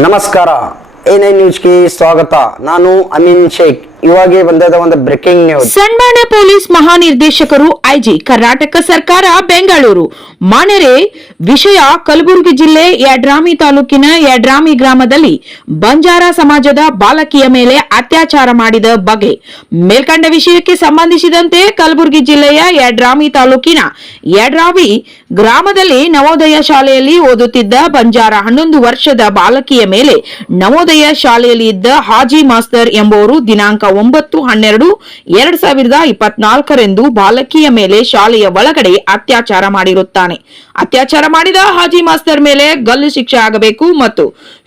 ನಮಸ್ಕಾರ ಎನ್ ನ್ಯೂಸ್ಗೆ ಸ್ವಾಗತ. ನಾನು ಅಮೀನ್ ಶೇಖ್. ಇವಾಗೆ ಬಂದದ ಒಂದು ಬ್ರೇಕಿಂಗ್ ನ್ಯೂಸ್. ಸನ್ಮಾನ ಪೊಲೀಸ್ ಮಹಾನಿರ್ದೇಶಕರು ಐಜಿ ಕರ್ನಾಟಕ ಸರ್ಕಾರ ಬೆಂಗಳೂರು ಮಾನೆರೆ ವಿಷಯ ಕಲಬುರಗಿ ಜಿಲ್ಲೆ ಯಡ್ರಾಮಿ ತಾಲೂಕಿನ ಯಡ್ರಾಮಿ ಗ್ರಾಮದಲ್ಲಿ ಬಂಜಾರ ಸಮಾಜದ ಬಾಲಕಿಯ ಮೇಲೆ ಅತ್ಯಾಚಾರ ಮಾಡಿದ ಬಗ್ಗೆ ಮೇಲ್ಕಂಡ ವಿಷಯಕ್ಕೆ ಸಂಬಂಧಿಸಿದಂತೆ ಕಲಬುರಗಿ ಜಿಲ್ಲೆಯ ಯಡ್ರಾಮಿ ತಾಲೂಕಿನ ಯಡ್ರಾವಿ ಗ್ರಾಮದಲ್ಲಿ ನವೋದಯ ಶಾಲೆಯಲ್ಲಿ ಓದುತ್ತಿದ್ದ ಬಂಜಾರ 11 ವರ್ಷದ ಬಾಲಕಿಯ ಮೇಲೆ ನವೋದಯ ಶಾಲೆಯಲ್ಲಿ ಇದ್ದ ಹಾಜಿ ಮಾಸ್ತರ್ ಎಂಬುವರು ದಿನಾಂಕ 9/12/2024 ಬಾಲಕಿಯ ಮೇಲೆ ಶಾಲೆಯ ಒಳಗಡೆ ಅತ್ಯಾಚಾರ ಮಾಡಿರುತ್ತಾನೆ. ಅತ್ಯಾಚಾರ ಮಾಡಿದ ಹಾಜಿ ಮಾಸ್ತರ್ ಮೇಲೆ ಗಲ್ಲು ಶಿಕ್ಷೆ ಆಗಬೇಕು ಮತ್ತು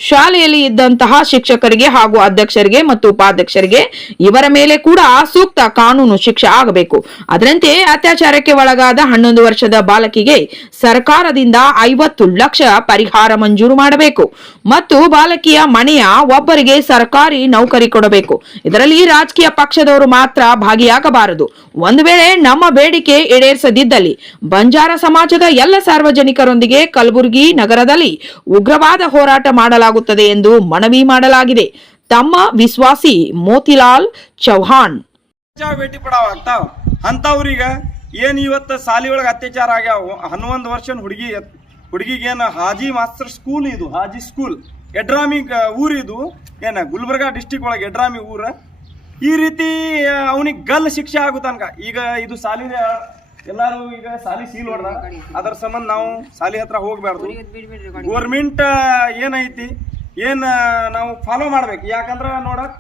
ಶಾಲೆಯಲ್ಲಿ ಇದ್ದಂತಹ ಶಿಕ್ಷಕರಿಗೆ ಹಾಗೂ ಅಧ್ಯಕ್ಷರಿಗೆ ಮತ್ತು ಉಪಾಧ್ಯಕ್ಷರಿಗೆ ಇವರ ಮೇಲೆ ಕೂಡ ಸೂಕ್ತ ಕಾನೂನು ಶಿಕ್ಷೆ ಆಗಬೇಕು. ಅದರಂತೆ ಅತ್ಯಾಚಾರಕ್ಕೆ ಒಳಗಾದ 11 ವರ್ಷದ ಬಾಲಕಿಗೆ ಸರ್ಕಾರದಿಂದ 50 ಲಕ್ಷ ಪರಿಹಾರ ಮಂಜೂರು ಮಾಡಬೇಕು ಮತ್ತು ಬಾಲಕಿಯ ಮನೆಯ ಒಬ್ಬರಿಗೆ ಸರ್ಕಾರಿ ನೌಕರಿ ಕೊಡಬೇಕು. ಇದರಲ್ಲಿ ರಾಜಕೀಯ ಪಕ್ಷದವರು ಮಾತ್ರ ಭಾಗಿಯಾಗಬಾರದು. ಒಂದು ವೇಳೆ ನಮ್ಮ ಬೇಡಿಕೆ ಈಡೇರಿಸದಿದ್ದಲ್ಲಿ ಬಂಜಾರ ಸಮಾಜದ ಎಲ್ಲ ಸಾರ್ವಜನಿಕರೊಂದಿಗೆ ಕಲಬುರಗಿ ನಗರದಲ್ಲಿ ಉಗ್ರವಾದ ಹೋರಾಟ ಮಾಡಲಾಗುತ್ತದೆ ಎಂದು ಮನವಿ ಮಾಡಲಾಗಿದೆ. ತಮ್ಮ ವಿಶ್ವಾಸಿ ಮೋತಿಲಾಲ್ ಚೌಹಾಣ್. ಭೇಟಿ ಪಡಾವ ಆಗ್ತಾವ ಅಂತವ್ರಿಗೆ ಏನ್ ಇವತ್ತು ಸಾಲಿ ಒಳಗೆ ಅತ್ಯಾಚಾರ ಆಗ್ಯಾವ. 11 ವರ್ಷದ ಹುಡುಗಿಗೇನು ಹಾಜಿ ಮಾಸ್ತರ್ ಸ್ಕೂಲ್ ಇದು, ಹಾಜಿ ಸ್ಕೂಲ್ ಯಡ್ರಾಮಿ ಊರಿದು, ಏನ ಗುಲ್ಬರ್ಗಾ ಡಿಸ್ಟಿಕ್ ಒಳಗೆ ಯಡ್ರಾಮಿ ಊರ. ಈ ರೀತಿ ಅವನಿಗೆ ಗಲ್ ಶಿಕ್ಷೆ ಆಗೋ ತನಕ ಈಗ ಇದು ಸಾಲಿ ಎಲ್ಲಾರು ಈಗ ಸಾಲಿ ಸೀಲ್ ಹೊಡೆದ, ಅದರ ಸಂಬಂಧ ನಾವು ಸಾಲಿ ಹತ್ರ ಹೋಗ್ಬಾರ್ದು. ಗೋರ್ಮೆಂಟ್ ಏನೈತಿ ನಾವು ಫಾಲೋ ಮಾಡ್ಬೇಕು. ಯಾಕಂದ್ರೆ ನೋಡಕ್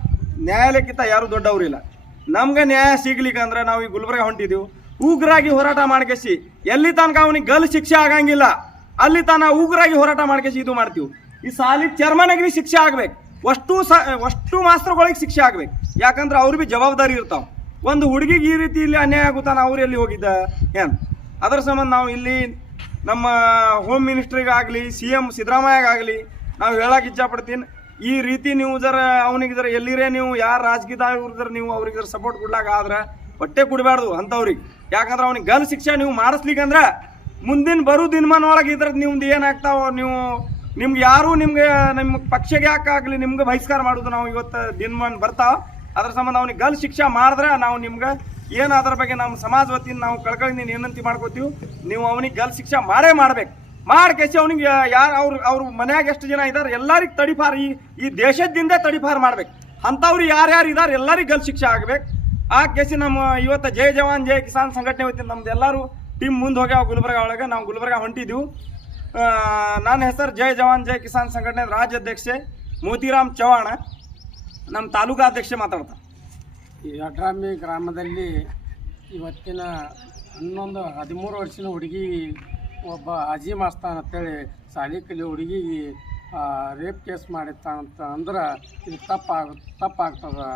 ನ್ಯಾಯಾಲಯಕ್ಕಿಂತ ಯಾರು ದೊಡ್ಡವ್ರಿಲ್ಲ. ನಮ್ಗೆ ನ್ಯಾಯ ಸಿಗ್ಲಿಕ್ಕಂದ್ರೆ ನಾವು ಈ ಗುಲ್ಬರ್ಗ ಹೊಂಟಿದೀವಿ, ಉಗ್ರಾಗಿ ಹೋರಾಟ ಮಾಡ್ಕೇಸಿ ಎಲ್ಲಿ ತನಕ ಅವನಿಗೆ ಗಲ್ ಶಿಕ್ಷೆ ಆಗಂಗಿಲ್ಲ ಅಲ್ಲಿ ತನ ಉಗ್ರಾಗಿ ಹೋರಾಟ ಮಾಡ್ಕೇಸಿ ಇದು ಮಾಡ್ತೀವಿ. ಈ ಸಾಲಿ ಚೇರ್ಮನ್ಗೆ ಶಿಕ್ಷೆ ಆಗ್ಬೇಕು, ಅಷ್ಟು ಮಾಸ್ತರ್ಗಳಿಗೆ ಶಿಕ್ಷೆ ಆಗ್ಬೇಕು. ಯಾಕಂದ್ರೆ ಅವ್ರು ಬಿ ಜವಾಬ್ದಾರಿ ಇರ್ತಾವ. ಒಂದು ಹುಡುಗಿಗೆ ಈ ರೀತಿ ಇಲ್ಲಿ ಅನ್ಯಾಯ ಆಗುತ್ತಾನ, ಅವ್ರು ಎಲ್ಲಿ ಹೋಗಿದ್ದ ಏನು? ಅದರ ಸಂಬಂಧ ನಾವು ಇಲ್ಲಿ ನಮ್ಮ ಹೋಮ್ ಮಿನಿಸ್ಟ್ರಿಗಾಗಲಿ CM ಸಿದ್ದರಾಮಯ್ಯಗಾಗಲಿ ನಾವು ಹೇಳಕ್ಕೆ ಇಚ್ಛಪಡ್ತೀನಿ, ಈ ರೀತಿ ನೀವು ಅವನಿಗೆ ಎಲ್ಲಿರೇ ನೀವು ಯಾರು ರಾಜಕೀಯದವ್ರಿದ್ರೆ ನೀವು ಅವ್ರಿಗೆ ಸಪೋರ್ಟ್ ಕೊಡ್ಲಾಕ ಆದ್ರೆ ಹೊಟ್ಟೆ ಕುಡಬಾರ್ದು ಅಂಥವ್ರಿಗೆ. ಯಾಕಂದ್ರೆ ಅವ್ನಿಗೆ ಗಲ್ ಶಿಕ್ಷೆ ನೀವು ಮಾಡಿಸ್ಲಿಕ್ಕಂದ್ರೆ ಮುಂದಿನ ಬರೋ ದಿನಮಾನೊಳಗೆ ಇದ್ರದ್ದು ನಿಮ್ದು ಏನಾಗ್ತಾವ, ನಿಮ್ಗೆ ಯಾರು ನಿಮ್ಮ ಪಕ್ಷಕ್ಕೆ ಯಾಕಾಗಲಿ ನಿಮ್ಗೆ ಬಹಿಷ್ಕಾರ ಮಾಡೋದು ನಾವು ಇವತ್ತು ದಿನಮಾನ ಬರ್ತಾವ. ಅದ್ರ ಸಂಬಂಧ ಅವ್ನಿಗೆ ಗಲ್ ಶಿಕ್ಷೆ ಮಾಡಿದ್ರೆ ನಾವು ನಿಮ್ಗೆ ಏನು ಅದ್ರ ಬಗ್ಗೆ ನಮ್ಮ ಸಮಾಜ ವತಿಯಿಂದ ನಾವು ಕಳ್ಕೊಳ್ಳಿ ವಿನಂತಿ ಮಾಡ್ಕೋತೀವಿ. ನೀವು ಅವನಿಗೆ ಗಲ್ ಶಿಕ್ಷೆ ಮಾಡ್ಬೇಕು. ಮಾಡ್ಕೇಸಿ ಅವನಿಗೆ ಯಾರು ಅವ್ರ ಮನ್ಯಾಗ ಎಷ್ಟು ಜನ ಇದ್ದಾರೆ ಎಲ್ಲರಿಗೂ ತಡಿಫಾರ್, ಈ ದೇಶದಿಂದ ತಡಿಫಾರ್ ಮಾಡ್ಬೇಕು. ಅಂಥವ್ರು ಯಾರ್ಯಾರು ಇದ್ದಾರೆ ಎಲ್ಲರಿಗೂ ಗಲ್ ಶಿಕ್ಷೆ ಆಗ್ಬೇಕು. ಆ ಕೇಸಿ ನಮ್ಮ ಇವತ್ತು ಜೈ ಜವಾನ್ ಜೈ ಕಿಸಾನ್ ಸಂಘಟನೆ ವತಿಯಿಂದ ನಮ್ದು ಎಲ್ಲರೂ ಟೀಮ್ ಮುಂದೆ ಹೋಗ್ಯಾವ ಗುಲ್ಬರ್ಗ ಒಳಗೆ. ನಾವು ಗುಲ್ಬರ್ಗ ಹೊಂಟಿದ್ದೀವಿ. ನನ್ನ ಹೆಸರು ಜೈ ಜವಾನ್ ಜೈ ಕಿಸಾನ್ ಸಂಘಟನೆ ರಾಜ್ಯಾಧ್ಯಕ್ಷೆ ಮೋತಿರಾಮ್ ಚೌಹಾಣ, ನಮ್ಮ ತಾಲೂಕಾಧ್ಯಕ್ಷೆ ಮಾತಾಡ್ತಾರೆ. ಈ ಯಡ್ರಾಮಿ ಗ್ರಾಮದಲ್ಲಿ ಇವತ್ತಿನ 13 ವರ್ಷದ ಹುಡುಗಿ ಒಬ್ಬ ಹಾಜಿ ಮಾಸ್ತಾನ್ ಅಂತೇಳಿ ಸಾಲಿ ಕಲಿ ಹುಡುಗಿಗೆ ರೇಪ್ ಕೇಸ್ ಮಾಡಿತ್ತಾನಂತ ಅಂದ್ರೆ ಇದು ತಪ್ಪಾಗ್ತದೆ.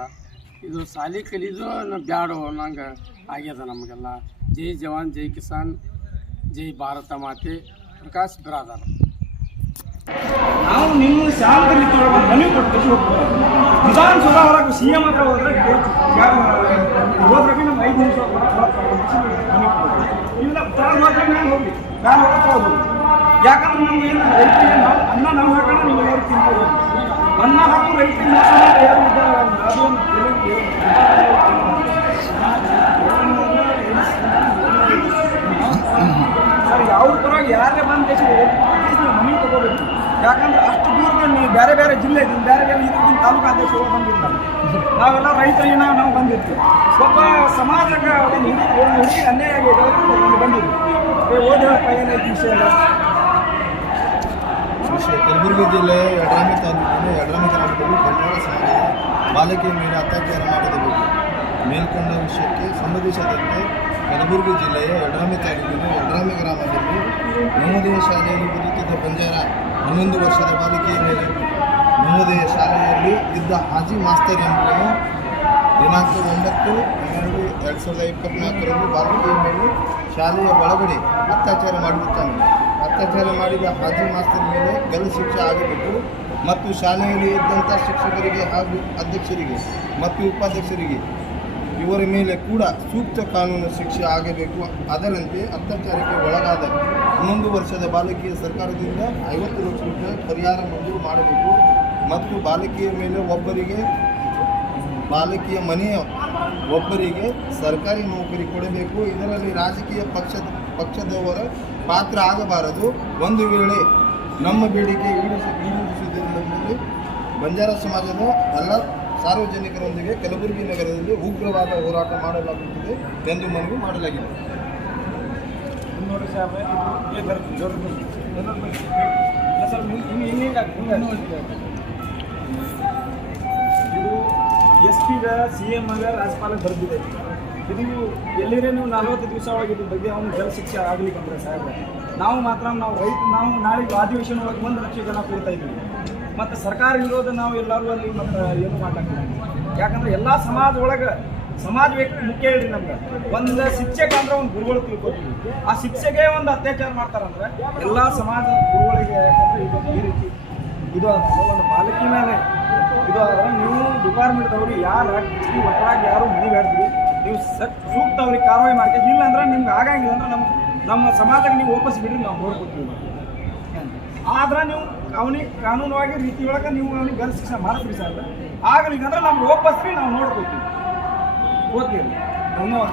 ಇದು ಸಾಲಿ ಕಲಿದು ಬ್ಯಾಡು ನಂಗೆ ಆಗ್ಯದ ನಮಗೆಲ್ಲ. ಜೈ ಜವಾನ್ ಜೈ ಕಿಸಾನ್ ಜೈ ಭಾರತ ಮಾತೆ. ಪ್ರಕಾಶ್ ಬಿರಾದಾರ್. ನಾವು ನಿಮ್ಮ ಶಾಲೆಯಲ್ಲಿ ಮನವಿ ಕೊಟ್ಟು ವಿಧಾನಸೌಧ ಹೊರಗೆ CM ಹತ್ರ ಹೋದ್ರೆ ಹೋದ್ರೆ ನಮ್ಮ 5 ನಿಮಿಷ ಇಲ್ಲ ಹೋಗ್ಲಿ ನಾನು ಹೋಗ್ಬೋದು. ಯಾಕಂದ್ರೆ ನಮ್ಗೆ ಏನು ರೈತರಿಗೆ ಅನ್ನ ನಾವು ಹಾಕೋಣ, ನೀವು ಎಲ್ಲರೂ ತಿನ್ಬೋದು. ಅನ್ನ ಹಾಕೋ ರೈತರಿಗೆ ಯಾವ ಪರವಾಗಿ ಯಾರೇ ಬಂದ ದೇಶ ಮನೆ ತಗೋಬೇಕು. ಯಾಕಂದ್ರೆ ಅಷ್ಟು ದೂರದ ನೀವು ಬೇರೆ ಬೇರೆ ಜಿಲ್ಲೆದಿಂದ ಬೇರೆ ಬೇರೆ ಇದರಿಂದ ತಾಲೂಕಾಧ್ಯಕ್ಷ ಬಂದಿರ್ತಾರೆ. ನಾವೆಲ್ಲ ರೈತರಿಗೆ ನಾವು ಬಂದಿರ್ತೀವಿ. ಸ್ವಲ್ಪ ಸಮಾಜಕ್ಕೆ ಹುಡುಗಿ ಅನ್ಯಾಯ ಆಗಿದೆ ಬಂದಿದ್ವಿ. ಓದಿ ಏನೈತಿ ವಿಷಯ ಕಲಬುರಗಿ ಜಿಲ್ಲೆಯ ಯಡ್ರಾಮಿ ತಾಲೂಕಿನ ಯಡ್ರಾಮಿ ಗ್ರಾಮದಲ್ಲಿ ಬಂಜಾರ ಸಮಾಜದ ಬಾಲಕಿಯ ಮೇಲೆ ಅತ್ಯಾಚಾರ ಮಾಡಿದ ಬಗ್ಗೆ ಮೇಲ್ಕಂಡ ವಿಷಯಕ್ಕೆ ಸಂಬಂಧಿಸಿದಂತೆ ಕಲಬುರಗಿ ಜಿಲ್ಲೆಯ ಯಡ್ರಾಮಿ ತಾಲೂಕಿನ ಯಡ್ರಾಮಿ ಗ್ರಾಮದಲ್ಲಿ ನವೋದಯ ಶಾಲೆಯಲ್ಲಿ ಬದುಕಿದ್ದ ಬಂಜಾರ 11 ವರ್ಷದ ಬಾಲಕಿಯ ಮೇಲೆ ನವೋದಯ ಶಾಲೆಯಲ್ಲಿ ಇದ್ದ ಹಾಜಿ ಮಾಸ್ತರ್ ಎಂಬುವನು ದಿನಾಂಕ 9/12/2024 ಬಾಲಕಿಯ ಮೇಲೆ ಶಾಲೆಯ ಒಳಗಡೆ ಅತ್ಯಾಚಾರ ಮಾಡಿರುತ್ತಾನೆ. ಅತ್ಯಾಚಾರ ಮಾಡಿದ ಹಾಜಿ ಮಾಸ್ತರ್ ಮೇಲೆ ಗಲ್ ಶಿಕ್ಷೆ ಆಗಬೇಕು ಮತ್ತು ಶಾಲೆಯಲ್ಲಿ ಇದ್ದಂಥ ಶಿಕ್ಷಕರಿಗೆ ಹಾಗೂ ಅಧ್ಯಕ್ಷರಿಗೆ ಮತ್ತು ಉಪಾಧ್ಯಕ್ಷರಿಗೆ ಇವರ ಮೇಲೆ ಕೂಡ ಸೂಕ್ತ ಕಾನೂನು ಶಿಕ್ಷೆ ಆಗಬೇಕು. ಅದರಂತೆ ಅತ್ಯಾಚಾರಕ್ಕೆ ಒಳಗಾದ 11 ವರ್ಷದ ಬಾಲಕಿಯ ಸರ್ಕಾರದಿಂದ 50 ಲಕ್ಷ ರೂಪಾಯಿ ಪರಿಹಾರ ಮಂಜೂರು ಮಾಡಬೇಕು. ಮತ್ತು ಬಾಲಕಿಯ ಮೇಲೆ ಬಾಲಕಿಯ ಮನೆಯ ಒಬ್ಬರಿಗೆ ಸರ್ಕಾರಿ ನೌಕರಿ ಕೊಡಬೇಕು. ಇದರಲ್ಲಿ ರಾಜಕೀಯ ಪಕ್ಷದವರ ಪಾತ್ರ ಆಗಬಾರದು. ಒಂದು ವೇಳೆ ನಮ್ಮ ಬೇಡಿಕೆ ಈಡೇರಿಸದಿದ್ದಲ್ಲಿ ಬಂಜಾರ ಸಮಾಜದ ಎಲ್ಲ ಸಾರ್ವಜನಿಕರೊಂದಿಗೆ ಕಲಬುರಗಿ ನಗರದಲ್ಲಿ ಉಗ್ರವಾದ ಹೋರಾಟ ಮಾಡಲಾಗುತ್ತದೆ ಎಂದು ಮನವಿ ಮಾಡಲಾಗಿದೆ. ಇದು SP CM ರಾಜ್ಯಪಾಲ ಬರೆದಿದೆ. ಇದು ಎಲ್ಲಿರೇ ನೀವು 40 ದಿವಸ ಒಳಗೆ ಇದ್ರ ಬಗ್ಗೆ ಅವ್ನು ಜಲ ಶಿಕ್ಷೆ ಆಗ್ಲಿಕ್ಕಂದ್ರೆ ಸಾಹೇಬ್ರೆ, ನಾವು ನಾಳೆಗೆ ಅಧಿವೇಶನ ಒಳಗೆ 1 ಲಕ್ಷ ಜನ ಕೂಡ್ತಾ ಇದ್ದೀವಿ. ಮತ್ತು ಸರ್ಕಾರ ವಿರೋಧ ನಾವು ಎಲ್ಲರೂ ಅಲ್ಲಿ ಮತ್ತು ಏನು ಮಾಡಕ್ಕಿಲ್ಲ. ಯಾಕಂದ್ರೆ ಎಲ್ಲ ಸಮಾಜ ವ್ಯಕ್ತಿ ಮುಖ್ಯ ಹೇಳ್ರಿ ನಮ್ಗೆ. ಒಂದು ಶಿಕ್ಷಕ ಅಂದ್ರೆ ಒಂದು ಗುರುಗಳು ತಿಳ್ಕೊತೀವಿ, ಆ ಶಿಕ್ಷೆಗೆ ಒಂದು ಅತ್ಯಾಚಾರ ಮಾಡ್ತಾರಂದ್ರೆ ಎಲ್ಲ ಸಮಾಜದ ಗುರುಗಳಿಗೆ ಯಾಕಂದ್ರೆ ಇದು ಈ ರೀತಿ ಇದು ಒಂದು ಬಾಲಕಿ ಮೇಲೆ ಇದು ಆದ್ರೆ ನೀವು ಡಿಪಾರ್ಟ್ಮೆಂಟ್ದವ್ರು ಯಾರು ಒಟ್ಟರಾಗಿ ಯಾರು ಮನೆಗಾಡ್ತೀವಿ, ನೀವು ಸೂಕ್ತ ಅವ್ರಿಗೆ ಕಾರ್ಯವಾಹಿ ಮಾಡ್ತೀವಿ. ಇಲ್ಲ ಅಂದ್ರೆ ನಿಮ್ಗೆ ಆಗಂಗಿಲ್ಲ ಅಂದ್ರೆ ನಮ್ಮ ಸಮಾಜಕ್ಕೆ ನೀವು ವಾಪಸ್ ಬಿಡ್ರಿ, ನಾವು ನೋಡ್ಕೊತೀವಿ. ಆದ್ರೆ ನೀವು ಅವನಿಗೆ ಕಾನೂನವಾಗಿ ರೀತಿ ಒಳಗೆ ನೀವು ಅವನಿಗೆ ಗಲ್ ಶಿಕ್ಷೆ ಮಾಡ್ತೀವಿ ಸರ್. ಆಗಲಿಕ್ಕಂದ್ರೆ ನಮ್ಗೆ ವಾಪಸ್ ರೀ ನಾವು ನೋಡ್ಕೊತೀವಿ. ಓದ್ತೀವಿ. ಧನ್ಯವಾದ.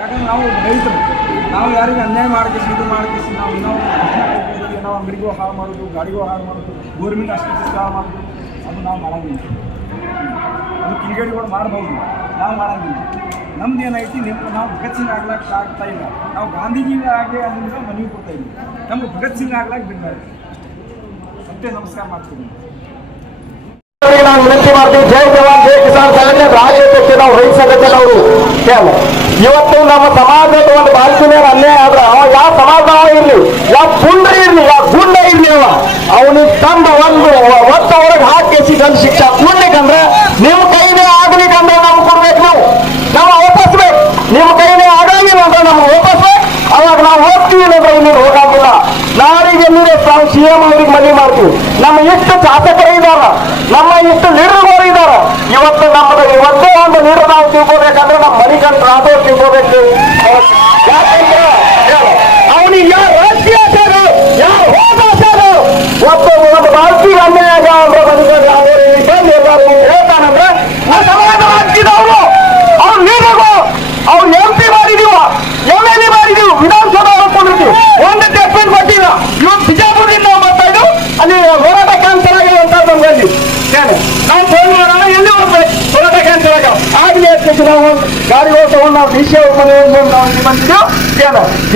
ಯಾಕಂದ್ರೆ ನಾವು ರೈತರು, ನಾವು ಯಾರಿಗೆ ಅನ್ಯಾಯ ಮಾಡಿಸಿ ಇದು ಮಾಡಿಸಿ ನಾವು ಅಂಗಡಿಗೂ ಹಾಳು ಮಾಡೋದು, ಗಾಡಿಗೂ ಹಾಳು ಮಾಡೋದು, ಗೌರ್ಮೆಂಟ್ ಆಸ್ಪತ್ರೆ ಹಾಳು ಮಾಡೋದು ಅದು ನಾವು ಮಾಡೋಂಗಿಲ್ಲ. ಅದು ಕಿಡಿಗೇಡಿಗಳು ಮಾಡ್ಬೋದು, ನಾವು ಮಾಡೋಂಗಿಲ್ಲ. ನಮ್ದು ಏನೈತಿ ನಾವು ಭಗತ್ ಸಿಂಗ್ ಆಗ್ಲಿಕ್ಕೆ ಆಗ್ತಾ ಇಲ್ಲ. ನಾವು ಗಾಂಧೀಜಿಗೆ ಆಗಿ ಅಂದ್ರೆ ಮನವಿ ಕೊಡ್ತಾ ಇದ್ದೀವಿ. ನಮ್ಗೆ ಭಗತ್ ಸಿಂಗ್ ಆಗ್ಲಿಕ್ಕೆ ಬಿಡ್ಬಾರ್ದು. ಅಷ್ಟೇ. ನಮಸ್ಕಾರ ಮಾಡ್ತೀವಿ. ನಾವು ವಿನಂತಿ ಮಾಡ್ತೀವಿ. ಜೈ ಜವಾನ್ ಜೈ ಕಿಸಾನ್ ಸಂಘಟನೆ ರಾಜ್ಯಾಧ್ಯಕ್ಷ ನಾವು ರೈತ ಸಂಘಟನೆಯವರು ಇವತ್ತು ನಮ್ಮ ಸಮಾಜದ ಒಂದು ಬಾಲ್ಕಿನ ಅನ್ಯಾಯ ಆದ್ರೆ ಅವ ಯಾವ ಸಮಾಜದವ ಇರ್ಲಿ, ಯಾವ ಪುಂಡ ಇರ್ಲಿ, ಯಾವ ಗುಂಡ ಇರ್ಲಿ, ಅವನಿಗೆ ತಂದ ಒಂದು ಒತ್ತ ಹೊರಗೆ ಹಾಕಿ ಗಲ್ ಶಿಕ್ಷೆ ಕೊಡ್ಲಿಕ್ಕಂದ್ರೆ ನಿಮ್ಮ ಕೈನೇ ಆಗ್ಲಿಕ್ಕಂದ್ರೆ ನಮ್ಗೆ ಕೊಡ್ಬೇಕು. ನಾವು ಒಪ್ಪಿಸ್ಬೇಕು. ನಿಮ್ಮ ಕೈನೇ ಆಗಂಗಿಲ್ಲ ಅಂದ್ರೆ ನಮ್ಗೆ ಒಪ್ಪಿಸ್ಬೇಕು. ಅವಾಗ ನಾವು ಹೋಗ್ತೀವಿ ಅಂದ್ರೆ ಇಲ್ಲಿ ಹೋಗಂಗಿಲ್ಲ. ನಾಳೆಗೆ ಎಲ್ಲಿದೆ ನಾವು CM ಅವ್ರಿಗೆ ಮನವಿ ಮಾಡ್ತೀವಿ. ನಮ್ಮ ಇಷ್ಟು ಶಾಸಕರು ಇದ್ದಾರ, ನಮ್ಮ ಇಷ್ಟು ಲೀಡರ್ಗಳು ಇದ್ದಾರ. ಇವತ್ತೇ ಒಂದು ಲೀಡರ್ ನಾವು ತಿಳ್ಕೋಬೇಕಂದ್ರೆ ನಮ್ಮ ಮಣಿಕಂಠ ರಾಠೋಡ್ ತಿಳ್ಕೋಬೇಕು. ಯಾಕಂದ್ರೆ ಅವನಿಗೆ ಯಾವ ರಾಜಕೀಯ ಆಚಾರ ಯಾವ ಹೋದಾಚಾರ ಒಂದು ಬಾಲ್ಕಿಗೆ ಅನ್ಯಾಯ ಆಗ ಅಂದ್ರೆ ಮಣಿಕಂಠ ಬಂದು ಎಲ್ಲರೂ ಹೇಳ್ತಾನಂದ್ರೆ ಆ ಸಮಾಜ ಹಾಕಿದವರು ಅವ್ರು ಲೀಡರ್ಗಳು ಅವ್ರು MP ಮಾಡಿದೀವ, MLA ಮಾಡಿದೀವಿ, ವಿಧಾನಸಭಾ ಹಾಕೊಂಡಿದ್ದೀವಿ. ಒಂದು ಡೆಪ್ಯೂಟ್ ಕೊಟ್ಟಿಲ್ಲ. ಇವತ್ತು ಬಿಜಾಪುರದಿಂದ ಬರ್ತಾ ಇದ್ದು ಅಲ್ಲಿ ಹೋರಾಟ ಕ್ಯಾನ್ಸಲ್ ಆಗಿರುವಂತ ನಮ್ಗಲ್ಲಿ ನಾವು ಫೋನ್ ಮಾಡೋಣ, ಎಲ್ಲಿ ಹೋಗ್ಬೇಕು ಹೋರಾಟ ಕ್ಯಾನ್ಸಲ್ ಆಗ ಆಗಲಿ ಅಧ್ಯಕ್ಷ. ನಾವು ಗಾಡಿಗಳು ತಗೊಂಡು ನಾವು DC ಬಂದಿದ್ದೆವು.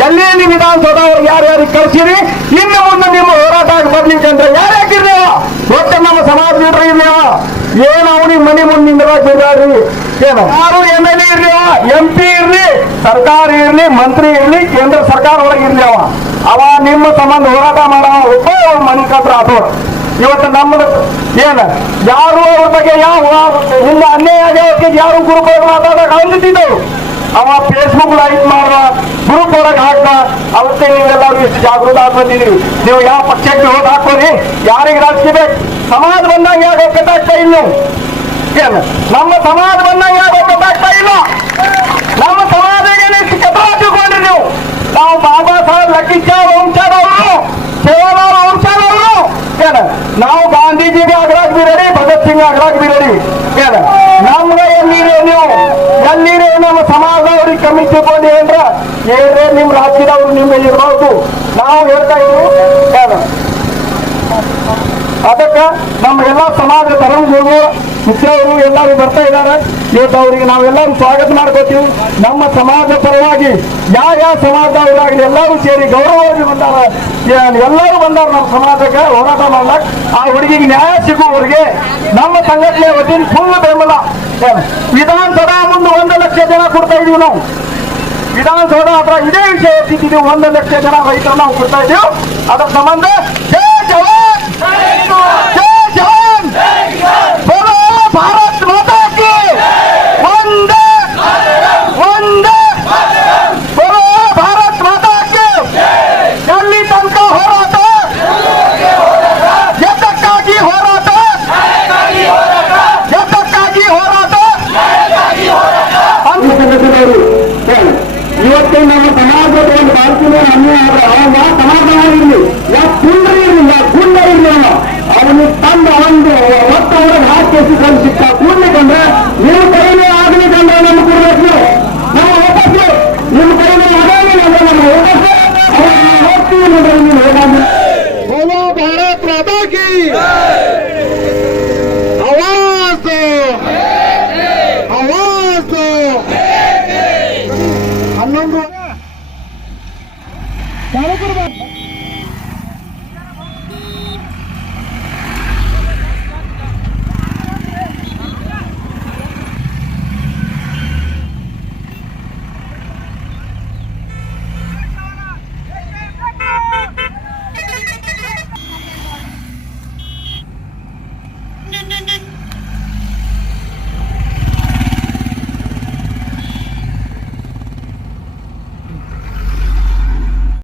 ಎಲ್ಲಿ ವಿಧಾನಸೌಧ ಅವ್ರು ಯಾರ್ಯಾರಿಗೆ ಕಳಿಸಿರಿ, ಇನ್ನು ಮುಂದೆ ನಿಮ್ಮ ಹೋರಾಟ ಬರ್ಲಿಕ್ಕಂದ್ರೆ ಯಾರು ಹಾಕಿರ್ಲಿವ ಒಟ್ಟು ನಮ್ಮ ಸಮಾಜ ಲೀಡರ್ ಇರ್ಲಿವ. ಏನು ಅವನಿಗೆ ಮನೆ ಮುಂದೆ ನಿಂದ್ರಾಡ್ರಿ ಏನು ಯಾರು MLA ಇರ್ಲಿವ, MP ಇರ್ಲಿ, ಸರ್ಕಾರ ಇರ್ಲಿ, ಮಂತ್ರಿ ಇರ್ಲಿ, ಕೇಂದ್ರ ಸರ್ಕಾರ ಒಳಗೆ ಇರ್ಲಿ, ಅವ ನಿಮ್ಮ ಸಂಬಂಧ ಹೋರಾಟ ಮಾಡೋ ಒಬ್ಬ ಮಣಿಕಂಠ ರಾಠೋಡ್. ಇವತ್ತು ನಮ್ಮದು ಏನು ಯಾರು ಅವ್ರ ಬಗ್ಗೆ ಯಾವ ಹಿಂದೆ ಅನ್ಯಾಯ ಆಗ್ಯಾವಕ್ಕೆ ಯಾರು ಗ್ರೂಪ್ ಒಳಗೆ ಮಾತಾಡೋಕೆ ಅಂದಿದ್ದವು. ಅವ ಫೇಸ್ಬುಕ್ ಲೈಕ್ ಮಾಡ್ದ, ಗ್ರೂಪ್ ಒಳಗೆ ಹಾಕ್ದ. ಅವತ್ತೇ ನೀವೆಲ್ಲರೂ ಎಷ್ಟು ಜಾಗೃತ ಆಗಿ ಬಂದಿದ್ದೀವಿ. ನೀವು ಯಾವ ಪಕ್ಷಕ್ಕೆ ಹೋಗಿ ಹಾಕೋರಿ, ಯಾರಿಗೆ ರಾಜಕೀಯ ಬೇಕು, ಸಮಾಜ ಬಂದಾಗ ಯಾಕೆ ಗೊತ್ತಾಗ್ತಾ ಇಲ್ಲ. ಏನು ನಮ್ಮ ಸಮಾಜ ಬಂದಾಗ ಯಾಕೆ ಗೊತ್ತಾಗ್ತಾ ಇಲ್ಲ. ನಮ್ಮ ಸಮಾಜಕ್ಕೆ ಎಷ್ಟು ಕೆಟ್ಟ ತಿಳ್ಕೊಂಡ್ರಿ ನೀವು. ನಾವು ಬಾಬಾ ಸಾಹೇಬ್ ಲಕ್ಕಿಚಾರ್ ವಂಶದವರು, ಸೇವಾಲಾಲ್ ವಂಶದವರು. ಏನು ನಾವು ಗಾಂಧೀಜಿಗೆ ಆಗ್ರಾಕ್ ಬಿರಡಿ, ಭಗತ್ ಸಿಂಗ್ ಆಗ್ರಾಕ್ ಬಿರಡಿ. ಏನು ನಮ್ಗೆ ಎಲ್ಲಿರೇ ನೀವು, ಎಲ್ಲಿರೇ ನಮ್ಮ ಸಮಾಜದವ್ರಿಗೆ ಕಮ್ಮಿ ತಿಳ್ಕೊಂಡು ಏನ್ರ ಏನ್ರೇ ನಿಮ್ಮ ರಾಜ್ಯದವ್ರು ನಿಮ್ಮ ಇರ್ಬೋದು. ನಾವು ಹೇಳ್ತಾ ಇದ್ದೀವಿ ಏನು ಅದಕ್ಕೆ ನಮ್ಗೆಲ್ಲ ಸಮಾಜ ಧರ್ಮಗಳು ಮುಖ್ಯವರು ಎಲ್ಲರೂ ಬರ್ತಾ ಇದ್ದಾರೆ. ಇವತ್ತು ಅವರಿಗೆ ನಾವೆಲ್ಲರೂ ಸ್ವಾಗತ ಮಾಡ್ಕೋತೀವಿ. ನಮ್ಮ ಸಮಾಜ ಪರವಾಗಿ ಯಾವ ಸಮಾಜದವರಾಗಲಿ ಎಲ್ಲರೂ ಸೇರಿ ಗೌರವವಾಗಿ ಬಂದಾರ, ಎಲ್ಲರೂ ಬಂದಾರ ನಮ್ಮ ಸಮಾಜಕ್ಕೆ ಹೋರಾಟ ಮಾಡ್ಲಕ್. ಆ ಹುಡುಗಿಗೆ ನ್ಯಾಯ ಸಿಗುವವರಿಗೆ ನಮ್ಮ ಸಂಘಟನೆ ವತಿಯಿಂದ ಫುಲ್ ಬೆಂಬಲ. ವಿಧಾನಸೌಧ ಮುಂದೆ 1 ಲಕ್ಷ ಜನ ಕೊಡ್ತಾ ಇದೀವಿ ನಾವು. ವಿಧಾನಸೌಧ ಹತ್ರ ಇದೇ ವಿಷಯ ಎತ್ತಿದ್ದೀವಿ. 1 ಲಕ್ಷ ಜನ ರೈತರು ನಾವು ಕೊಡ್ತಾ ಇದ್ದೀವಿ. ಅದರ ಸಂಬಂಧ ಜೈ ಜವಾನ್ ಜೈ ಜವಾನ್ ಬೋಲೋ ಭಾರತ್ ಮಾತಾ ಕಿ ವಂದೇ ವಂದೇ ಬೋಲೋ ಭಾರತ್ ಮಾತಾ ಕಿ. ಎಲ್ಲಿ ತನಕ ಹೋರಾಟ, ಎದ್ದಕ್ಕಾಗಿ ಹೋರಾಟ, ಎದ್ದಕ್ಕಾಗಿ ಹೋರಾಟ. ಇವತ್ತು ನಮ್ಮ ಸಮಾಜದ ಒಂದು ಬಾಲ್ಕಿನ ಅನ್ಯಾಯ